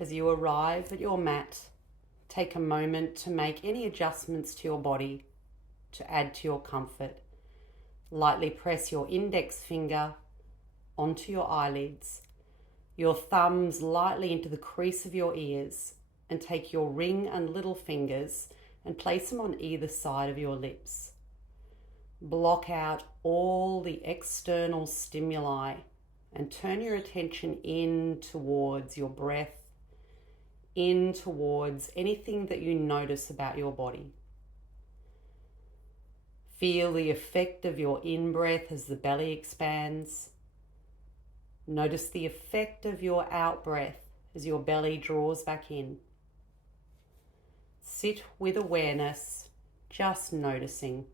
As you arrive at your mat, take a moment to make any adjustments to your body to add to your comfort. Lightly press your index finger onto your eyelids, your thumbs lightly into the crease of your ears, and take your ring and little fingers and place them on either side of your lips. Block out all the external stimuli and turn your attention in towards your breath, in towards anything that you notice about your body. Feel the effect of your in-breath as the belly expands. Notice the effect of your out-breath as your belly draws back in. Sit with awareness, just noticing.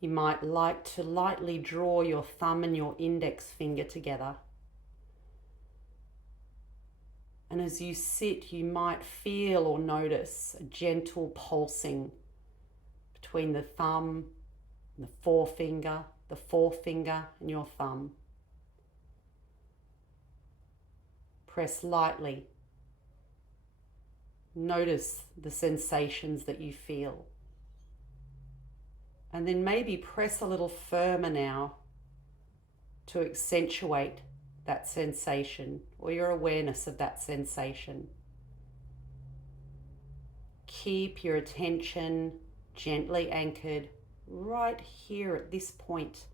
You might like to lightly draw your thumb and your index finger together. And as you sit, you might feel or notice a gentle pulsing between the thumb and the forefinger and your thumb. Press lightly. Notice the sensations that you feel. And then maybe press a little firmer now to accentuate that sensation or your awareness of that sensation. Keep your attention gently anchored right here at this point.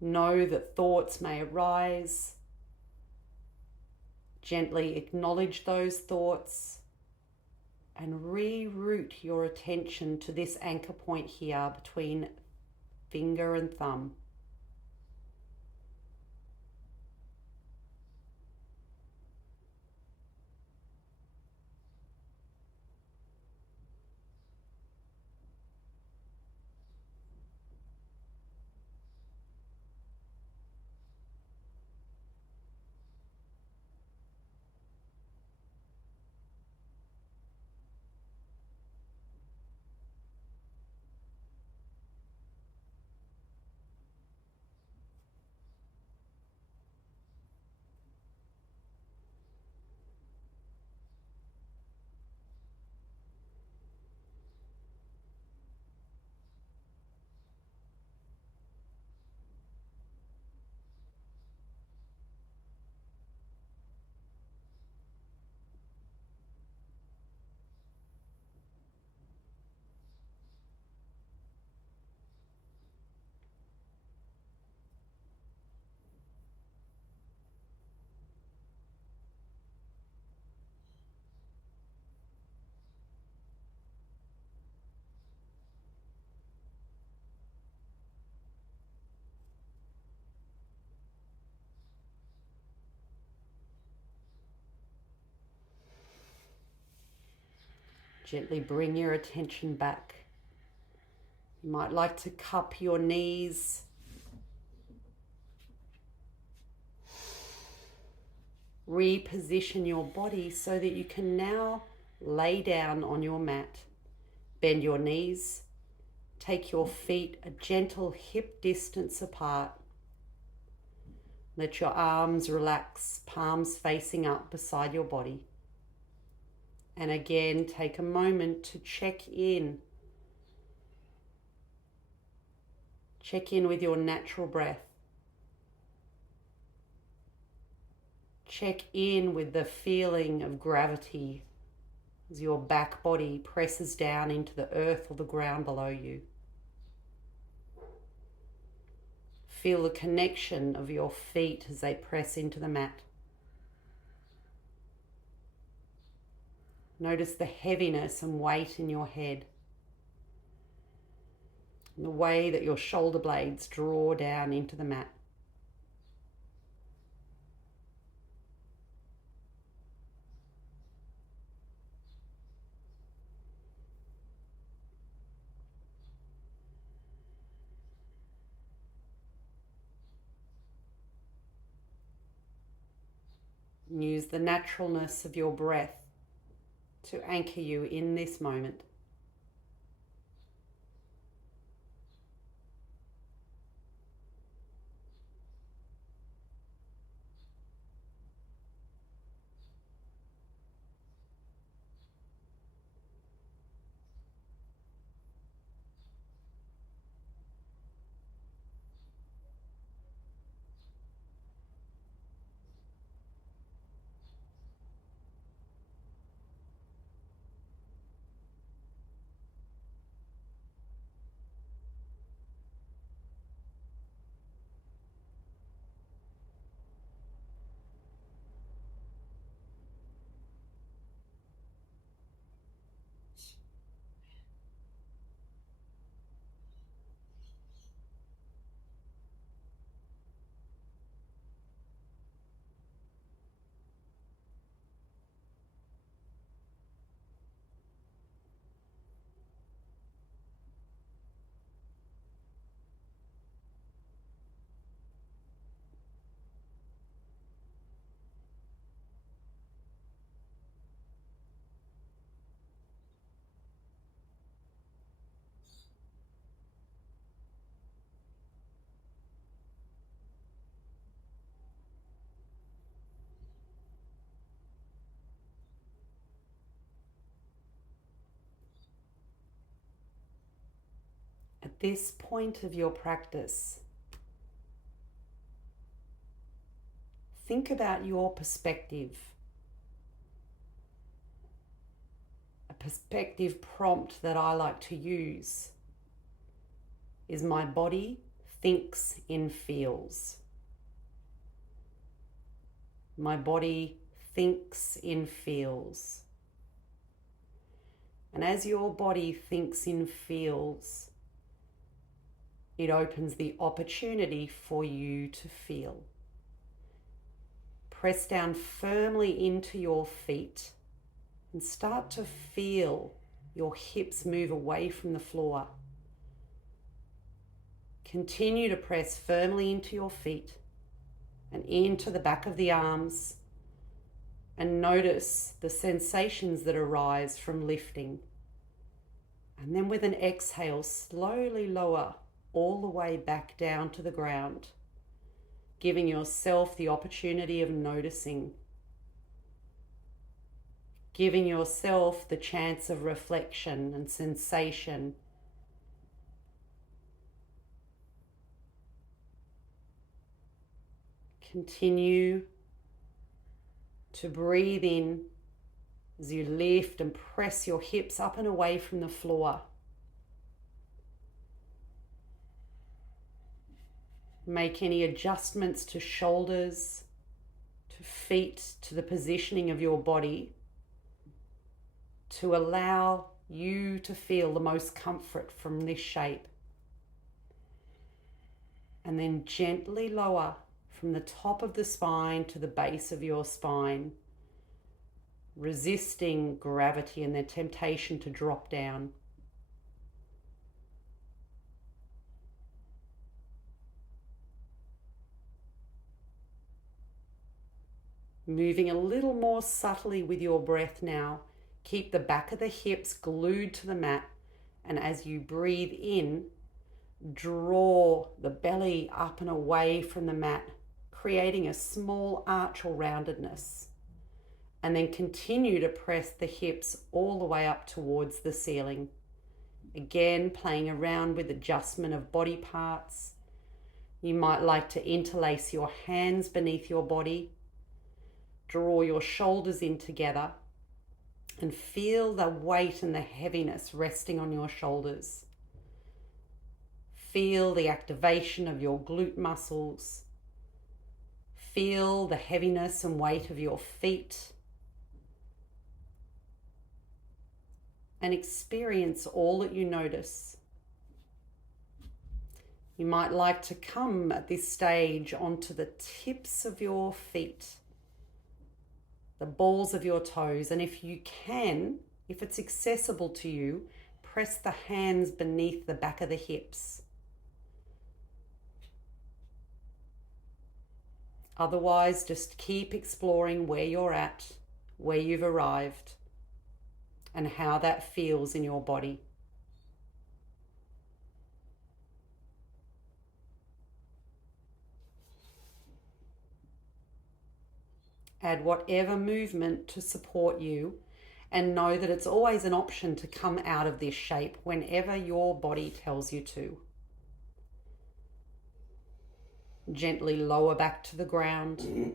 Know that thoughts may arise. Gently acknowledge those thoughts and reroute your attention to this anchor point here between finger and thumb. Gently bring your attention back. You might like to cup your knees. Reposition your body so that you can now lay down on your mat. Bend your knees. Take your feet a gentle hip distance apart. Let your arms relax, palms facing up beside your body. And again, take a moment to check in. Check in with your natural breath. Check in with the feeling of gravity as your back body presses down into the earth or the ground below you. Feel the connection of your feet as they press into the mat. Notice the heaviness and weight in your head, and the way that your shoulder blades draw down into the mat. And use the naturalness of your breath to anchor you in this moment. At this point of your practice, think about your perspective. A perspective prompt that I like to use is my body thinks in feels. My body thinks in feels. And as your body thinks in feels, it opens the opportunity for you to feel. Press down firmly into your feet and start to feel your hips move away from the floor. Continue to press firmly into your feet and into the back of the arms, and notice the sensations that arise from lifting. And then with an exhale, slowly lower all the way back down to the ground, giving yourself the opportunity of noticing, giving yourself the chance of reflection and sensation. Continue to breathe in as you lift and press your hips up and away from the floor. Make any adjustments to shoulders, to feet, to the positioning of your body to allow you to feel the most comfort from this shape. And then gently lower from the top of the spine to the base of your spine, resisting gravity and the temptation to drop down. Moving a little more subtly with your breath now. Keep the back of the hips glued to the mat, and as you breathe in, draw the belly up and away from the mat, creating a small arch or roundedness. And then continue to press the hips all the way up towards the ceiling. Again, playing around with adjustment of body parts. You might like to interlace your hands beneath your body. Draw your shoulders in together and feel the weight and the heaviness resting on your shoulders. Feel the activation of your glute muscles. Feel the heaviness and weight of your feet. And experience all that you notice. You might like to come at this stage onto the tips of your feet, the balls of your toes, and if you can, if it's accessible to you, press the hands beneath the back of the hips. Otherwise, just keep exploring where you're at, where you've arrived, and how that feels in your body. Add whatever movement to support you, and know that it's always an option to come out of this shape whenever your body tells you to. Gently lower back to the ground.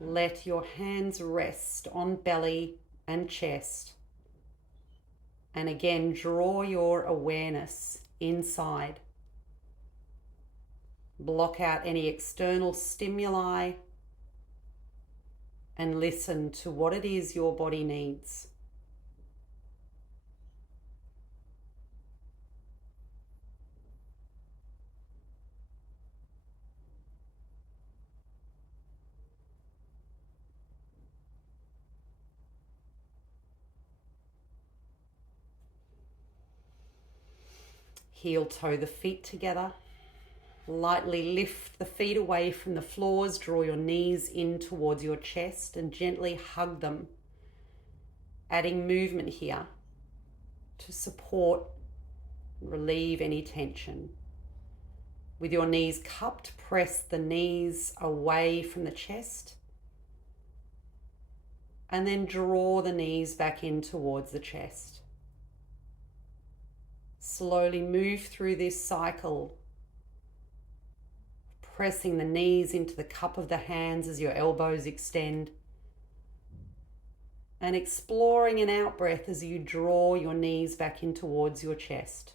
Let your hands rest on belly and chest. And again, draw your awareness inside. Block out any external stimuli and listen to what it is your body needs. Heel toe the feet together. Lightly lift the feet away from the floors. Draw your knees in towards your chest and gently hug them. Adding movement here to support and relieve any tension. With your knees cupped, press the knees away from the chest. And then draw the knees back in towards the chest. Slowly move through this cycle, pressing the knees into the cup of the hands as your elbows extend, and exploring an out breath as you draw your knees back in towards your chest.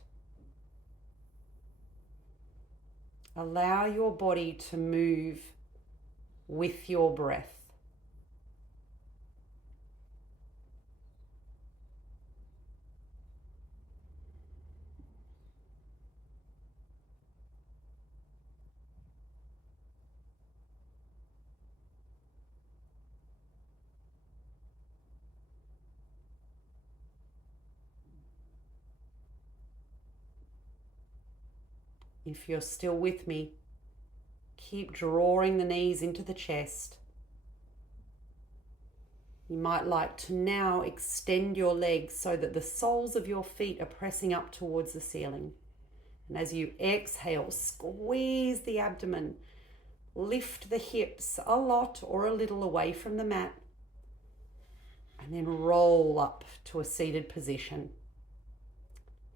Allow your body to move with your breath. If you're still with me, keep drawing the knees into the chest. You might like to now extend your legs so that the soles of your feet are pressing up towards the ceiling. And as you exhale, squeeze the abdomen, lift the hips a lot or a little away from the mat, and then roll up to a seated position.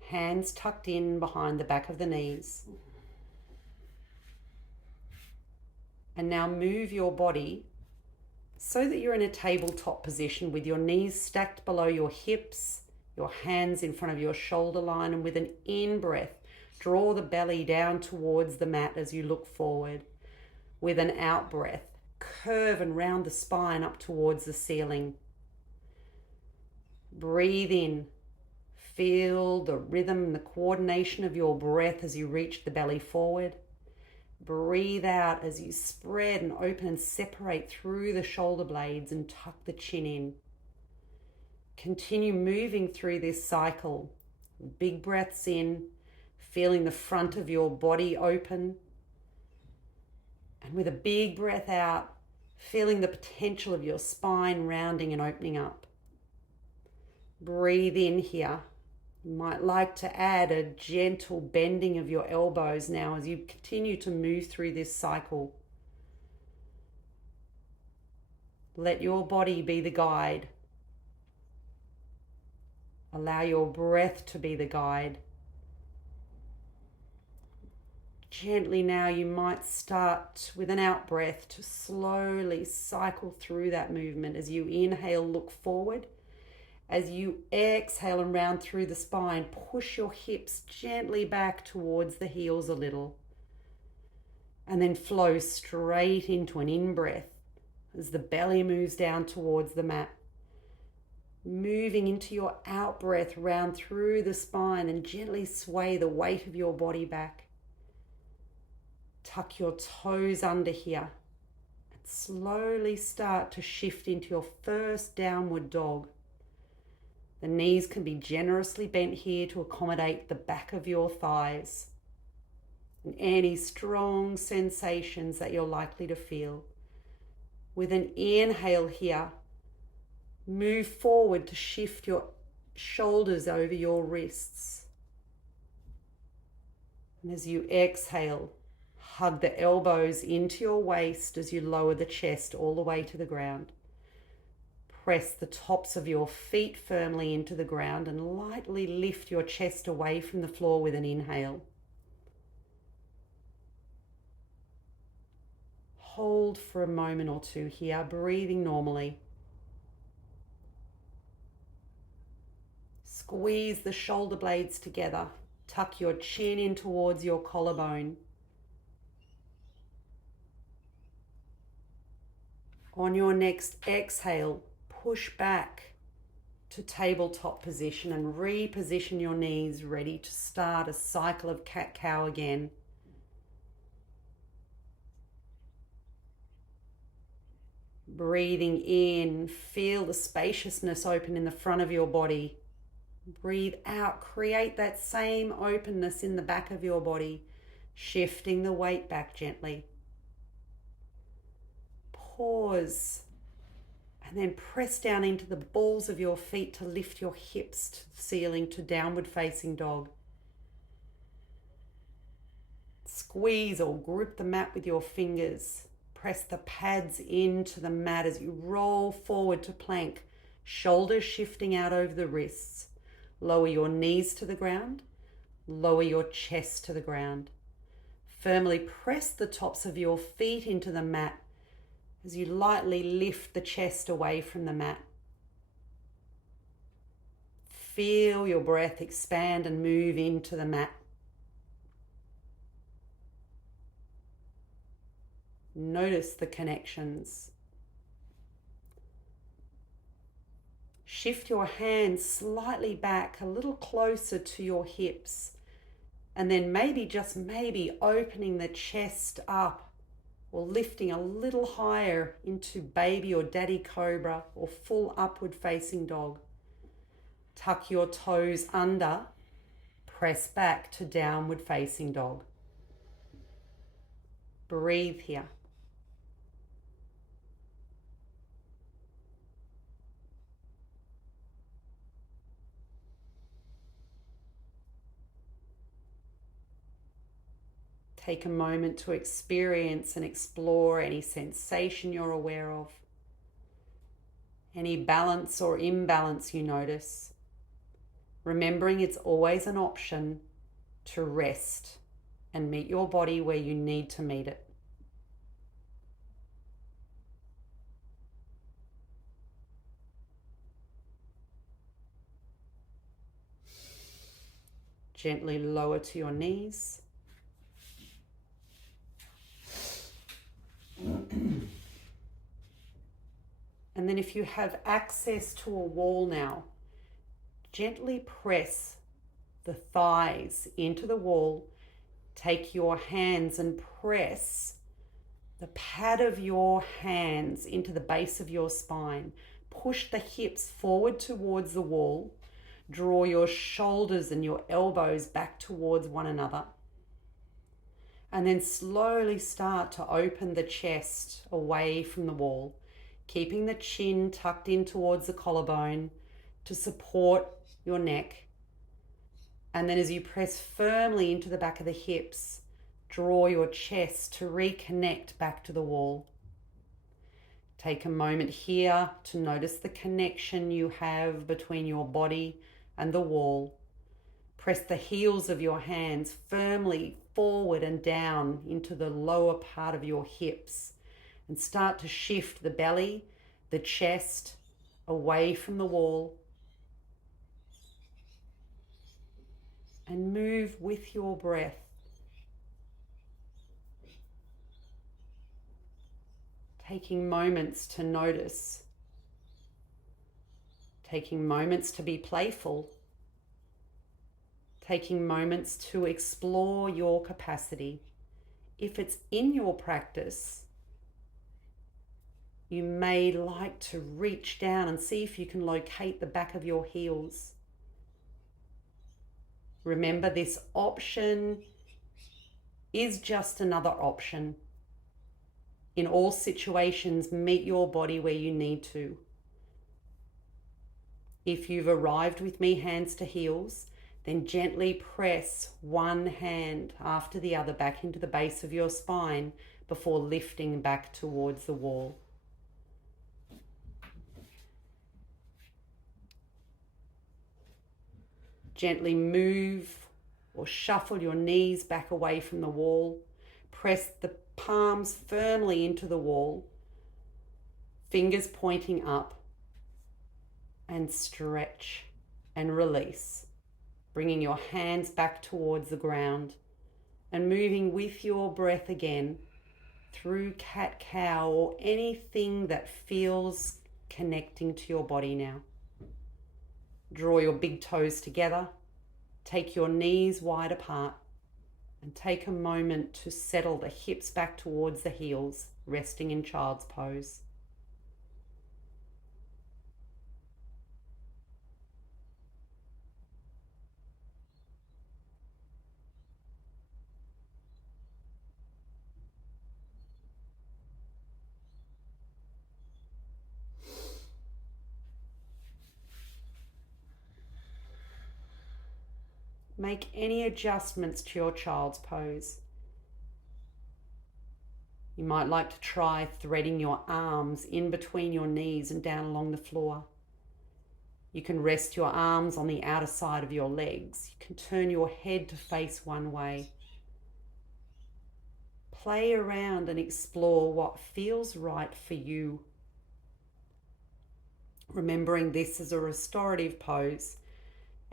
Hands tucked in behind the back of the knees. And now move your body so that you're in a tabletop position with your knees stacked below your hips, your hands in front of your shoulder line, and with an in-breath, draw the belly down towards the mat as you look forward. With an out-breath, curve and round the spine up towards the ceiling. Breathe in. Feel the rhythm and the coordination of your breath as you reach the belly forward. Breathe out as you spread and open and separate through the shoulder blades and tuck the chin in. Continue moving through this cycle. Big breaths in, feeling the front of your body open. And with a big breath out, feeling the potential of your spine rounding and opening up. Breathe in here. You might like to add a gentle bending of your elbows now as you continue to move through this cycle. Let your body be the guide. Allow your breath to be the guide. Gently now you might start with an out breath to slowly cycle through that movement. As you inhale, look forward. As you exhale and round through the spine, push your hips gently back towards the heels a little. And then flow straight into an in-breath as the belly moves down towards the mat. Moving into your out-breath, round through the spine and gently sway the weight of your body back. Tuck your toes under here and slowly start to shift into your first downward dog. The knees can be generously bent here to accommodate the back of your thighs. and any strong sensations that you're likely to feel. With an inhale here, move forward to shift your shoulders over your wrists. And as you exhale, hug the elbows into your waist as you lower the chest all the way to the ground. Press the tops of your feet firmly into the ground and lightly lift your chest away from the floor with an inhale. Hold for a moment or two here, breathing normally. Squeeze the shoulder blades together. Tuck your chin in towards your collarbone. On your next exhale, push back to tabletop position and reposition your knees, ready to start a cycle of cat-cow again. Breathing in, feel the spaciousness open in the front of your body. Breathe out, create that same openness in the back of your body, shifting the weight back gently. Pause, and then press down into the balls of your feet to lift your hips to the ceiling to downward facing dog. Squeeze or grip the mat with your fingers. Press the pads into the mat as you roll forward to plank, shoulders shifting out over the wrists. Lower your knees to the ground, lower your chest to the ground. Firmly press the tops of your feet into the mat as you lightly lift the chest away from the mat. Feel your breath expand and move into the mat. Notice the connections. Shift your hands slightly back, a little closer to your hips, and then maybe, just maybe, opening the chest up or lifting a little higher into baby or daddy cobra or full upward facing dog. Tuck your toes under, press back to downward facing dog. Breathe here. Take a moment to experience and explore any sensation you're aware of, any balance or imbalance you notice, remembering it's always an option to rest and meet your body where you need to meet it. Gently lower to your knees. And then if you have access to a wall now, gently press the thighs into the wall. Take your hands and press the pad of your hands into the base of your spine. Push the hips forward towards the wall. Draw your shoulders and your elbows back towards one another. And then slowly start to open the chest away from the wall, keeping the chin tucked in towards the collarbone to support your neck. And then as you press firmly into the back of the hips, draw your chest to reconnect back to the wall. Take a moment here to notice the connection you have between your body and the wall. Press the heels of your hands firmly forward and down into the lower part of your hips and start to shift the belly, the chest away from the wall, and move with your breath. Taking moments to notice, taking moments to be playful, taking moments to explore your capacity. If it's in your practice, you may like to reach down and see if you can locate the back of your heels. Remember, this option is just another option. In all situations, meet your body where you need to. If you've arrived with me hands to heels, then gently press one hand after the other back into the base of your spine before lifting back towards the wall. Gently move or shuffle your knees back away from the wall. Press the palms firmly into the wall, fingers pointing up, and stretch and release, bringing your hands back towards the ground and moving with your breath again through cat-cow or anything that feels connecting to your body now. Draw your big toes together, take your knees wide apart, and take a moment to settle the hips back towards the heels, resting in child's pose. Make any adjustments to your child's pose. You might like to try threading your arms in between your knees and down along the floor. You can rest your arms on the outer side of your legs. You can turn your head to face one way. Play around and explore what feels right for you. Remembering this is a restorative pose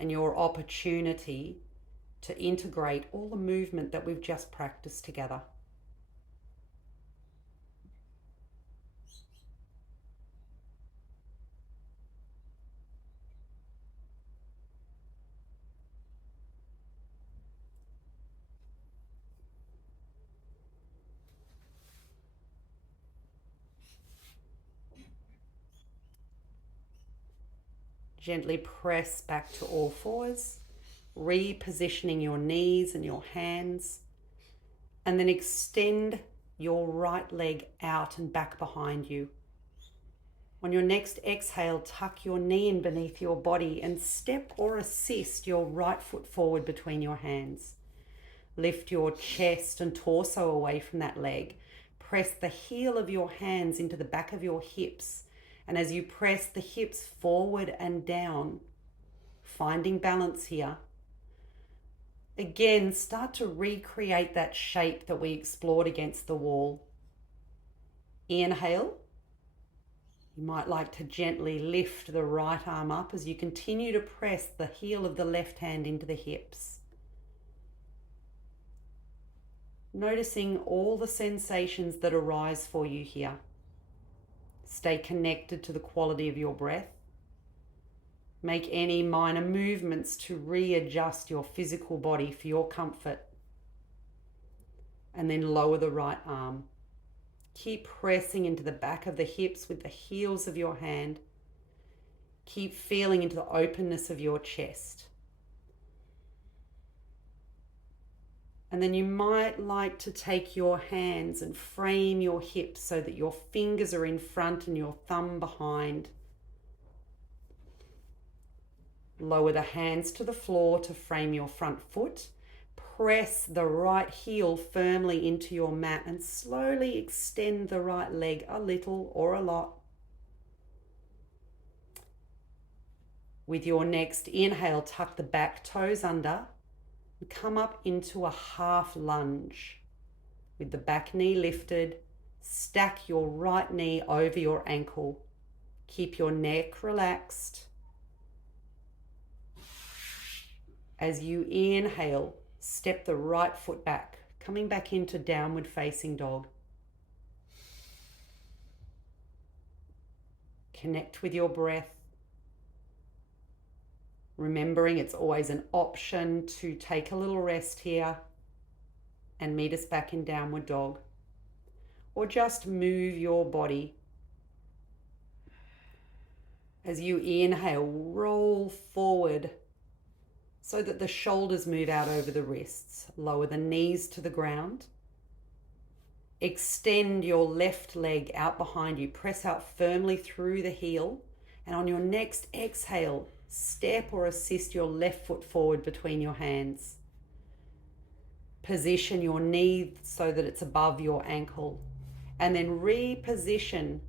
and your opportunity to integrate all the movement that we've just practiced together. Gently press back to all fours, repositioning your knees and your hands, and then extend your right leg out and back behind you. On your next exhale, tuck your knee in beneath your body and step or assist your right foot forward between your hands. Lift your chest and torso away from that leg. Press the heel of your hands into the back of your hips. And as you press the hips forward and down, finding balance here, again, start to recreate that shape that we explored against the wall. Inhale. You might like to gently lift the right arm up as you continue to press the heel of the left hand into the hips. Noticing all the sensations that arise for you here. Stay connected to the quality of your breath. Make any minor movements to readjust your physical body for your comfort. And then lower the right arm. Keep pressing into the back of the hips with the heels of your hand. Keep feeling into the openness of your chest. And then you might like to take your hands and frame your hips so that your fingers are in front and your thumb behind. Lower the hands to the floor to frame your front foot. Press the right heel firmly into your mat and slowly extend the right leg a little or a lot. With your next inhale, tuck the back toes under. Come up into a half lunge with the back knee lifted. Stack your right knee over your ankle. Keep your neck relaxed. As you inhale, step the right foot back, coming back into downward facing dog. Connect with your breath. Remembering it's always an option to take a little rest here and meet us back in downward dog. Or just move your body. As you inhale, roll forward, so that the shoulders move out over the wrists. Lower the knees to the ground. Extend your left leg out behind you. Press out firmly through the heel. And on your next exhale, step or assist your left foot forward between your hands. Position your knee so that it's above your ankle. And then reposition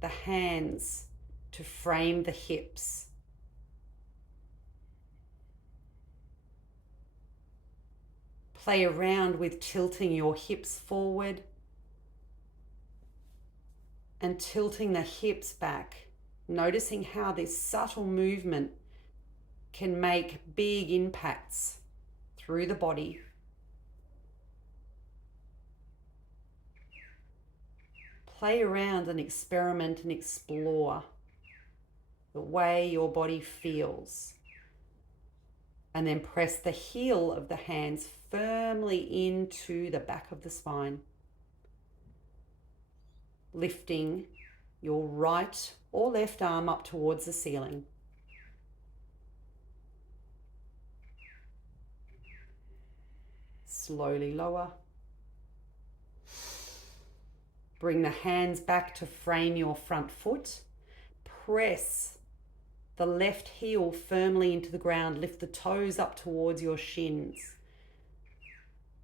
the hands to frame the hips. Play around with tilting your hips forward and tilting the hips back, noticing how this subtle movement can make big impacts through the body. Play around and experiment and explore the way your body feels. And then press the heel of the hands firmly into the back of the spine. Lifting your right or left arm up towards the ceiling. Slowly lower. Bring the hands back to frame your front foot. Press the left heel firmly into the ground. Lift the toes up towards your shins.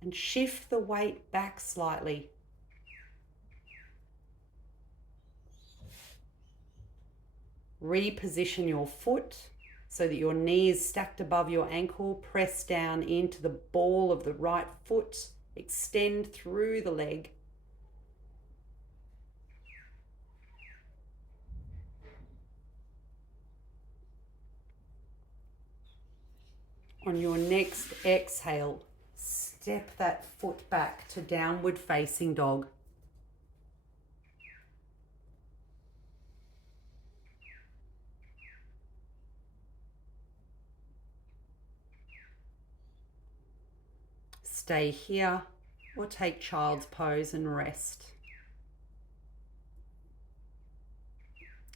And shift the weight back slightly. Reposition your foot so that your knee is stacked above your ankle. Press down into the ball of the right foot. Extend through the leg. On your next exhale, step that foot back to downward facing dog. Stay here or take child's pose and rest.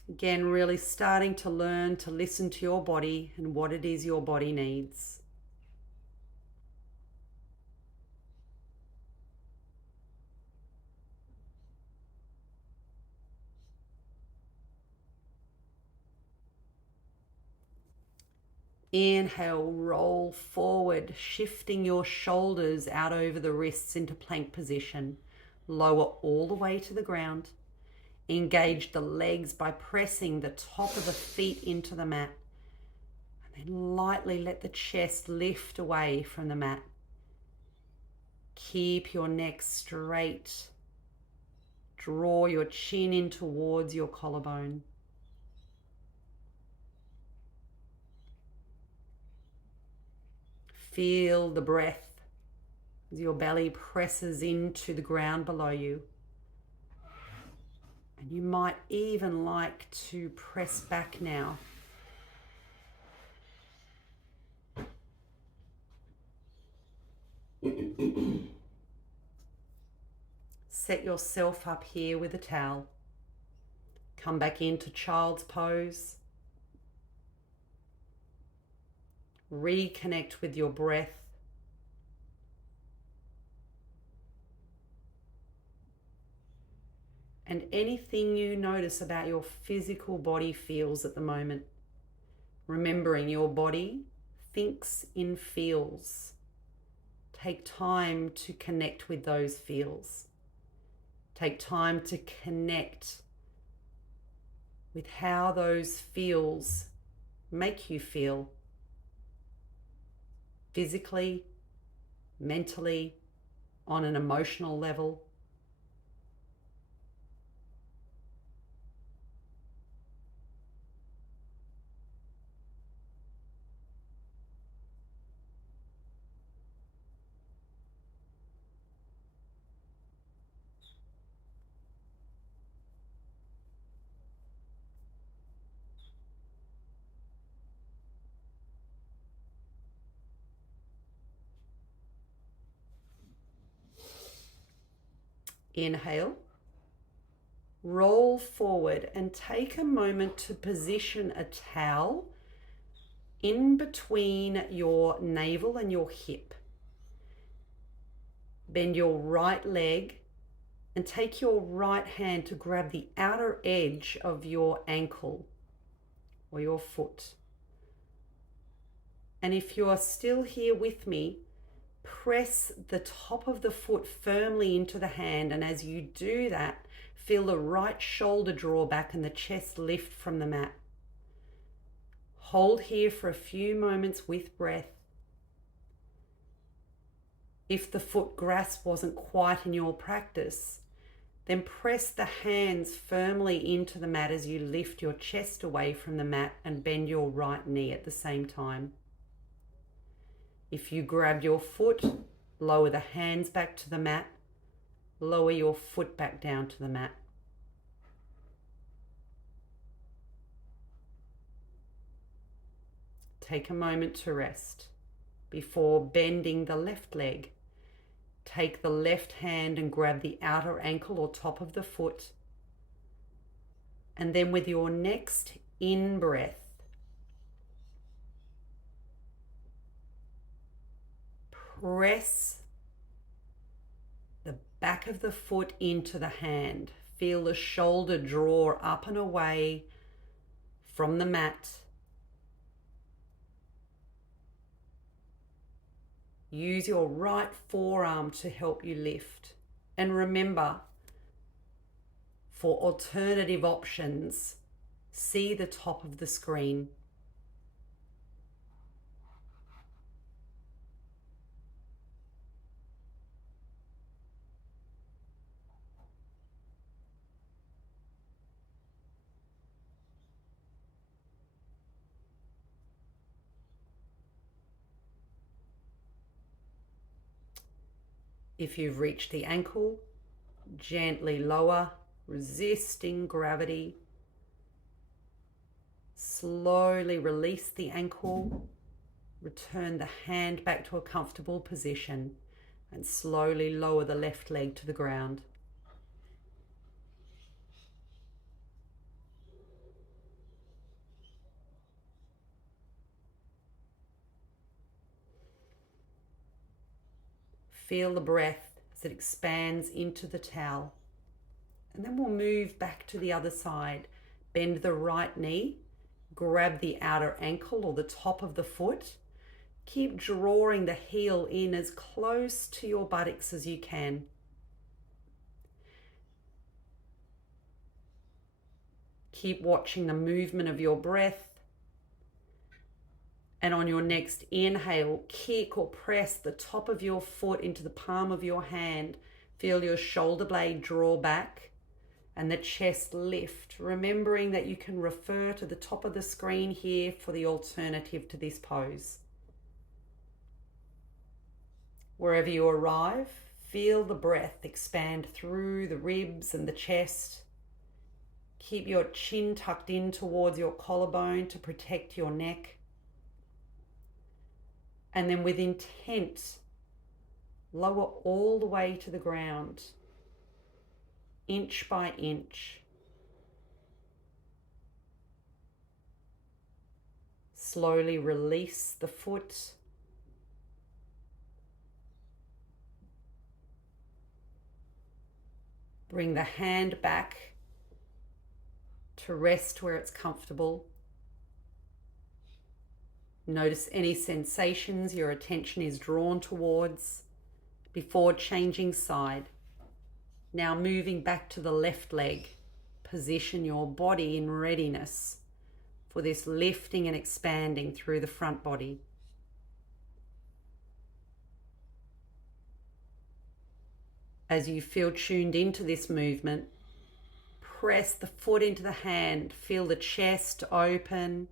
Again, really starting to learn to listen to your body and what it is your body needs. Inhale, roll forward, shifting your shoulders out over the wrists into plank position. Lower all the way to the ground. Engage the legs by pressing the top of the feet into the mat. And then lightly let the chest lift away from the mat. Keep your neck straight. Draw your chin in towards your collarbone. Feel the breath as your belly presses into the ground below you. And you might even like to press back now. Set yourself up here with a towel. Come back into child's pose. Reconnect with your breath. And anything you notice about your physical body feels at the moment. Remembering your body thinks in feels. Take time to connect with those feels. Take time to connect with how those feels make you feel. Physically, mentally, on an emotional level. Inhale, roll forward and take a moment to position a towel in between your navel and your hip. Bend your right leg and take your right hand to grab the outer edge of your ankle or your foot. And if you are still here with me, press the top of the foot firmly into the hand, and as you do that, feel the right shoulder draw back and the chest lift from the mat. Hold here for a few moments with breath. If the foot grasp wasn't quite in your practice, then press the hands firmly into the mat as you lift your chest away from the mat and bend your right knee at the same time. If you grab your foot, lower the hands back to the mat, lower your foot back down to the mat. Take a moment to rest before bending the left leg. Take the left hand and grab the outer ankle or top of the foot. And then with your next in-breath, press the back of the foot into the hand. Feel the shoulder draw up and away from the mat. Use your right forearm to help you lift. And remember, for alternative options, see the top of the screen. If you've reached the ankle, gently lower, resisting gravity. Slowly release the ankle, return the hand back to a comfortable position, and slowly lower the left leg to the ground. Feel the breath as it expands into the towel. And then we'll move back to the other side. Bend the right knee, grab the outer ankle or the top of the foot. Keep drawing the heel in as close to your buttocks as you can. Keep watching the movement of your breath. And on your next inhale, kick or press the top of your foot into the palm of your hand. Feel your shoulder blade draw back and the chest lift, remembering that you can refer to the top of the screen here for the alternative to this pose. Wherever you arrive, feel the breath expand through the ribs and the chest. Keep your chin tucked in towards your collarbone to protect your neck. And then with intent, lower all the way to the ground, inch by inch. Slowly release the foot. Bring the hand back to rest where it's comfortable. Notice any sensations your attention is drawn towards before changing side. Now moving back to the left leg, position your body in readiness for this lifting and expanding through the front body. As you feel tuned into this movement, press the foot into the hand, feel the chest open.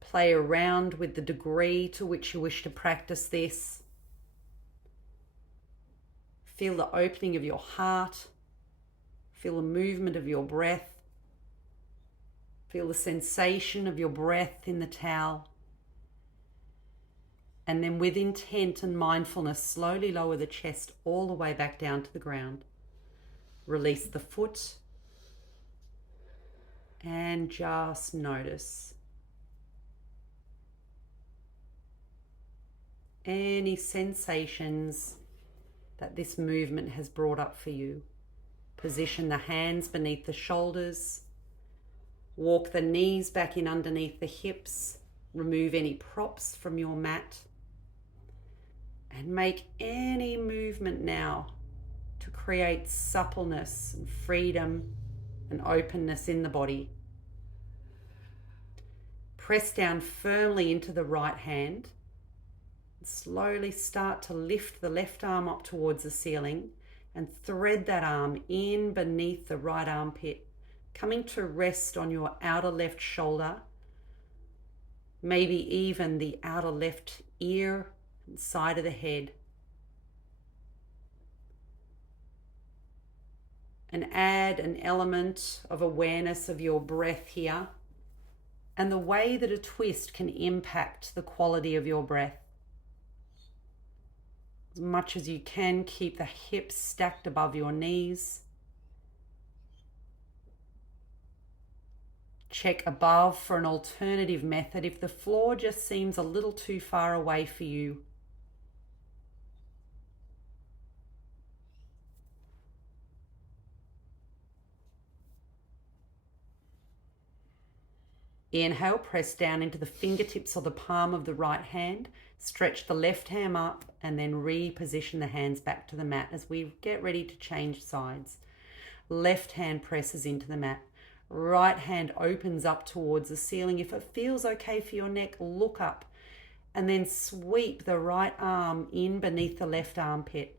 Play around with the degree to which you wish to practice this. Feel the opening of your heart. Feel the movement of your breath. Feel the sensation of your breath in the towel. And then with intent and mindfulness, slowly lower the chest all the way back down to the ground. Release the foot. And just notice any sensations that this movement has brought up for you. Position the hands beneath the shoulders. Walk the knees back in underneath the hips. Remove any props from your mat. And make any movement now to create suppleness and freedom and openness in the body. Press down firmly into the right hand. Slowly start to lift the left arm up towards the ceiling and thread that arm in beneath the right armpit, coming to rest on your outer left shoulder, maybe even the outer left ear and side of the head. And add an element of awareness of your breath here and the way that a twist can impact the quality of your breath. As much as you can, keep the hips stacked above your knees. Check above for an alternative method if the floor just seems a little too far away for you. Inhale, press down into the fingertips or the palm of the right hand. Stretch the left hand up and then reposition the hands back to the mat as we get ready to change sides. Left hand presses into the mat. Right hand opens up towards the ceiling. If it feels okay for your neck, look up and then sweep the right arm in beneath the left armpit,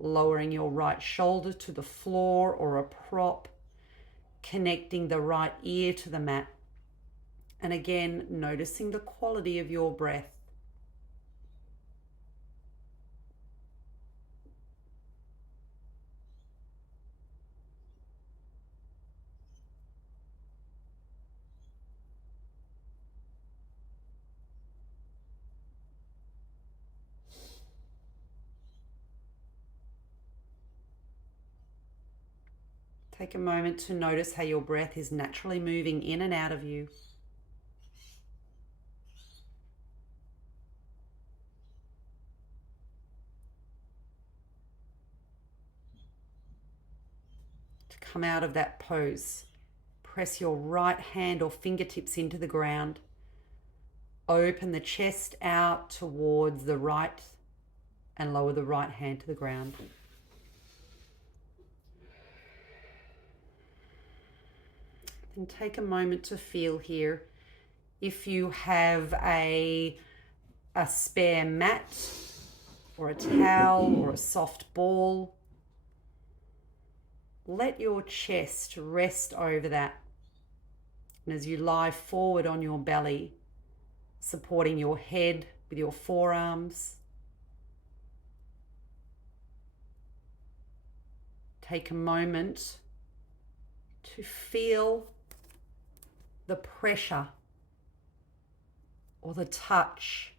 lowering your right shoulder to the floor or a prop, connecting the right ear to the mat. And again, noticing the quality of your breath. Take a moment to notice how your breath is naturally moving in and out of you. To come out of that pose, press your right hand or fingertips into the ground. Open the chest out towards the right and lower the right hand to the ground. Then take a moment to feel here. If you have a spare mat or a towel or a soft ball, let your chest rest over that. And as you lie forward on your belly, supporting your head with your forearms, take a moment to feel the pressure or the touch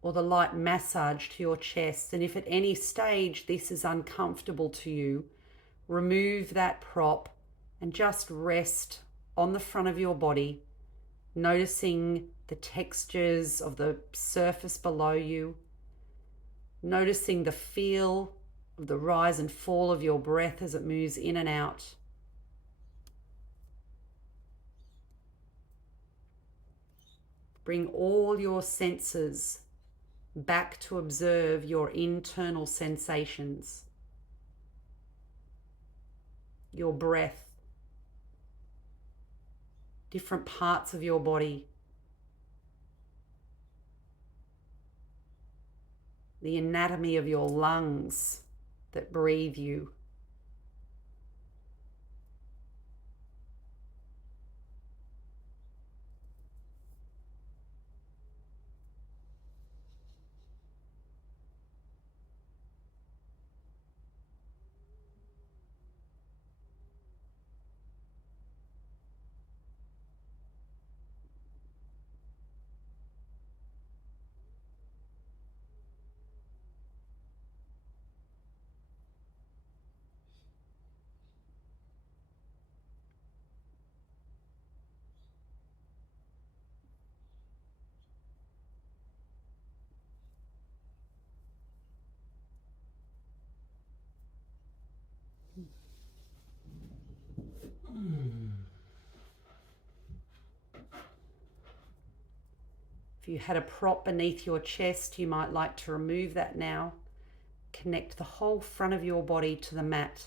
or the light massage to your chest. And if at any stage this is uncomfortable to you, remove that prop and just rest on the front of your body, noticing the textures of the surface below you, noticing the feel of the rise and fall of your breath as it moves in and out. Bring all your senses back to observe your internal sensations, your breath, different parts of your body, the anatomy of your lungs that breathe you. If you had a prop beneath your chest, you might like to remove that now. Connect the whole front of your body to the mat.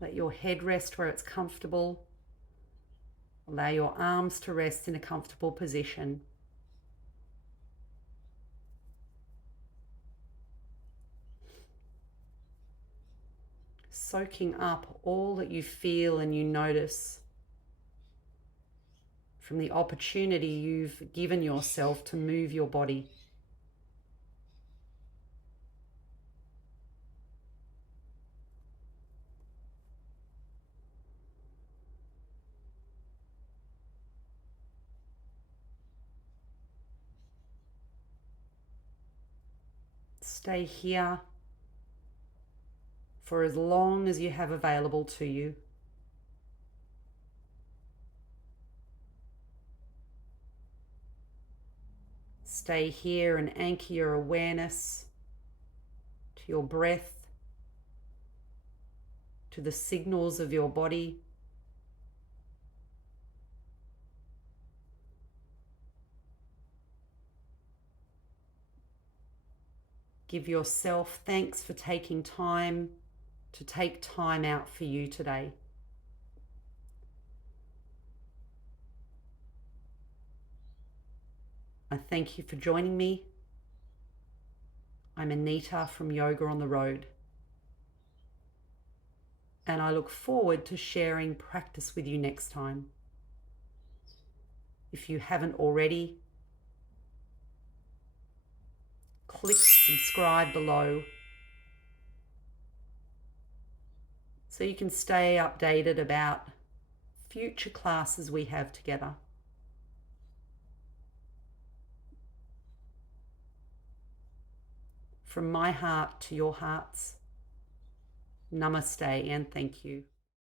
Let your head rest where it's comfortable. Allow your arms to rest in a comfortable position. Soaking up all that you feel and you notice from the opportunity you've given yourself to move your body. Stay here for as long as you have available to you. Stay here and anchor your awareness to your breath, to the signals of your body. Give yourself thanks for taking time to take time out for you today. I thank you for joining me. I'm Anita from Yoga on the Road, and I look forward to sharing practice with you next time. If you haven't already, click subscribe below so you can stay updated about future classes we have together. From my heart to your hearts, namaste and thank you.